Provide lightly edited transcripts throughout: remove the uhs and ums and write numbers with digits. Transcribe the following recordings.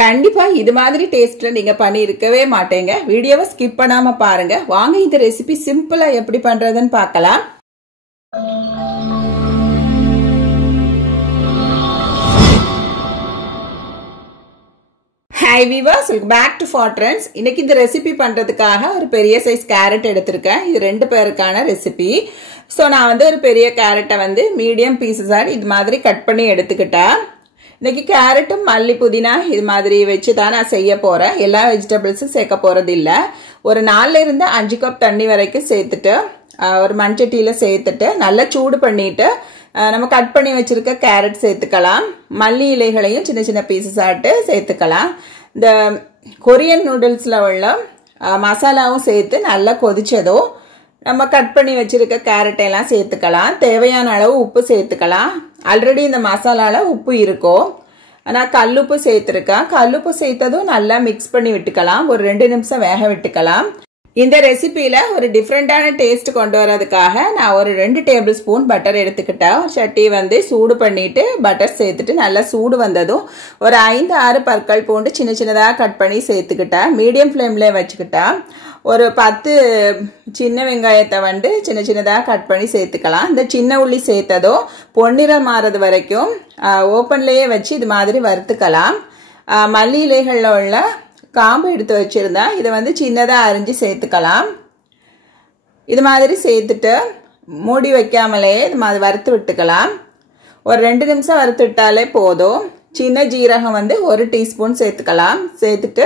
கண்டிப்பா இது மாதிரி டேஸ்ட்ல நீங்க பண்ணி இருக்கவே மாட்டீங்க. வீடியோவை ஸ்கிப் பண்ணாம பாருங்க. வாங்க இந்த ரெசிபி சிம்பிளா எப்படி பண்றதுன்னு பார்க்கலாம். Hi viewers, welcome back to Fortress. இன்னைக்கு இந்த ரெசிபி பண்றதுக்காக ஒரு பெரிய சைஸ் கேரட் எடுத்திருக்கேன். இது ரெண்டு பேருக்கான ரெசிபி. சோ நான் வந்து ஒரு பெரிய கேரட்டை வந்து மீடியம் பீசஸா இது மாதிரி கட் பண்ணி எடுத்துக்கிட்டேன். இன்னைக்கு கேரட்டும் மல்லி புதினா இது மாதிரி வச்சு தான் நான் செய்ய போறேன். எல்லா வெஜிடபிள்ஸும் சேர்க்க போறது இல்ல. ஒரு 4 இருந்து 5 கப் தண்ணி வரைக்கும் சேர்த்துட்டு ஒரு மண்சட்டியில சேர்த்துட்டு நல்லா சூடு பண்ணிட்டு நம்ம கட் பண்ணி வச்சிருக்க கேரட் சேர்த்துக்கலாம். மல்லி இலைகளையும் சின்ன சின்ன பீசஸ் ஆட்டு சேர்த்துக்கலாம். இந்த கொரியன் நூடுல்ஸ்ல உள்ள மசாலாவும் சேர்த்து நல்லா கொதிச்சதும் நம்ம கட் பண்ணி வச்சிருக்க கேரட் எல்லாம் சேர்த்துக்கலாம். தேவையான அளவு உப்பு சேர்த்துக்கலாம். ஆல்ரெடி இந்த மசாலால உப்பு இருக்கும். நான் கல்லுப்பு சேர்த்துருக்கேன். கல்லுப்பு சேர்த்ததும் நல்லா மிக்ஸ் பண்ணி விட்டுக்கலாம். ஒரு 2 நிமிஷம் வேக விட்டுக்கலாம். இந்த ரெசிபியில ஒரு டிஃப்ரெண்டான டேஸ்ட் கொண்டு வரதுக்காக நான் ஒரு 2 டேபிள் ஸ்பூன் பட்டர் எடுத்துக்கிட்டேன். சட்டி வந்து சூடு பண்ணிட்டு பட்டர் சேர்த்துட்டு நல்லா சூடு வந்ததும் ஒரு 5-6 பற்கள் பூண்டு சின்ன சின்னதாக கட் பண்ணி சேர்த்துக்கிட்டேன். மீடியம் ஃப்ளேம்ல வச்சுக்கிட்டேன். ஒரு 10 சின்ன வெங்காயத்தை வந்து சின்ன சின்னதாக கட் பண்ணி சேர்த்துக்கலாம். இந்த சின்ன உள்ளி சேர்த்ததும் பொன்னிறம் மாறது வரைக்கும் ஓப்பன்லேயே வச்சு இது மாதிரி வறுத்துக்கலாம். மல்லி இலைகளில் உள்ள காம்பு எடுத்து வச்சிருந்தா இதை வந்து சின்னதாக அரிஞ்சு சேர்த்துக்கலாம். இது மாதிரி சேர்த்துட்டு மூடி வைக்காமலே இது மாதிரி வறுத்து விட்டுக்கலாம். ஒரு 2 நிமிஷம் வறுத்து விட்டாலே போதும். சின்ன ஜீரகம் வந்து 1 டீஸ்பூன் சேர்த்துக்கலாம். சேர்த்துட்டு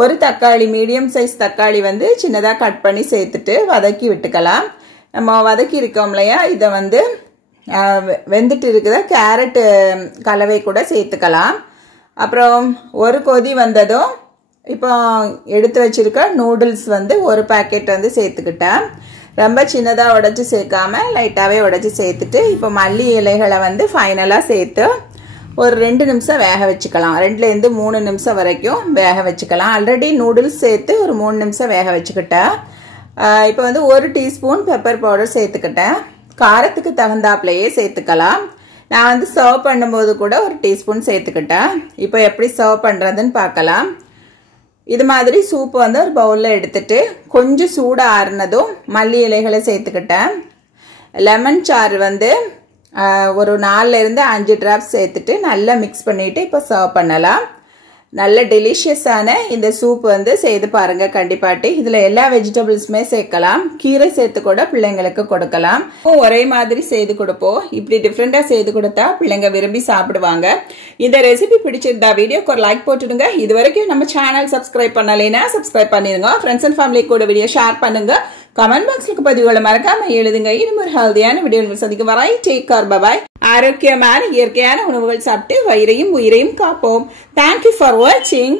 ஒரு தக்காளி மீடியம் சைஸ் தக்காளி வந்து சின்னதாக கட் பண்ணி சேர்த்துட்டு வதக்கி விட்டுக்கலாம். நம்ம வதக்கி இருக்கோம் இல்லையா, இதை வந்து வெந்துட்டு இருக்குத கேரட்டு கலவை கூட சேர்த்துக்கலாம். அப்புறம் ஒரு கொதி வந்ததும் இப்போ எடுத்து வச்சிருக்க நூடுல்ஸ் வந்து ஒரு பேக்கெட் வந்து சேர்த்துக்கிட்டேன். ரொம்ப சின்னதாக உடைச்சி சேர்க்காம லைட்டாகவே உடைச்சி சேர்த்துட்டு இப்போ மல்லி இலைகளை வந்து ஃபைனலாக சேர்த்து ஒரு 2 நிமிஷம் வேக வச்சுக்கலாம். 2லேருந்து 3 நிமிஷம் வரைக்கும் வேக வச்சுக்கலாம். ஆல்ரெடி நூடுல்ஸ் சேர்த்து ஒரு 3 நிமிஷம் வேக வச்சுக்கிட்டேன். இப்போ வந்து 1 டீஸ்பூன் பெப்பர் பவுடர் சேர்த்துக்கிட்டேன். காரத்துக்கு தகுந்தாப்லையே சேர்த்துக்கலாம். நான் வந்து சர்வ் பண்ணும்போது கூட 1 டீஸ்பூன் சேர்த்துக்கிட்டேன். இப்போ எப்படி சர்வ் பண்ணுறதுன்னு பார்க்கலாம். இது மாதிரி சூப் வந்து ஒரு பவுலில் எடுத்துட்டு கொஞ்சம் சூடு ஆறுனதும் மல்லி இலைகளை சேர்த்துக்கிட்டேன். லெமன் சாறு வந்து ஒரு 4லேருந்து 5 டிராப்ஸ் சேர்த்துட்டு நல்லா மிக்ஸ் பண்ணிட்டு இப்போ சர்வ் பண்ணலாம். நல்ல டெலிஷியஸான இந்த சூப் வந்து செய்து பாருங்க கண்டிப்பாட்டி. இதில் எல்லா வெஜிடபிள்ஸுமே சேர்க்கலாம். கீரை சேர்த்து கூட பிள்ளைங்களுக்கு கொடுக்கலாம். ஒரே மாதிரி செய்து கொடுப்போம். இப்படி டிஃப்ரெண்டாக செய்து கொடுத்தா பிள்ளைங்க விரும்பி சாப்பிடுவாங்க. இந்த ரெசிபி பிடிச்சிருந்தா வீடியோக்கு ஒரு லைக் போட்டுடுங்க. இது வரைக்கும் நம்ம சேனல் சப்ஸ்கிரைப் பண்ணலைன்னா சப்ஸ்கிரைப் பண்ணிடுங்க. ஃப்ரெண்ட்ஸ் அண்ட் ஃபேமிலி கூட வீடியோ ஷேர் பண்ணுங்க. கமெண்ட் பாக்ஸ்ல பதிவுகளை மறக்காம எழுதுங்க. இன்னும் ஒரு ஹெல்தியான வீடியோ சந்திக்கும் வரை டேக் கேர், பை. ஆரோக்கியமான இயற்கையான உணவுகள் சாப்பிட்டு வயிறையும் உயிரையும் காப்போம். தேங்க்யூ ஃபார் வாட்சிங்.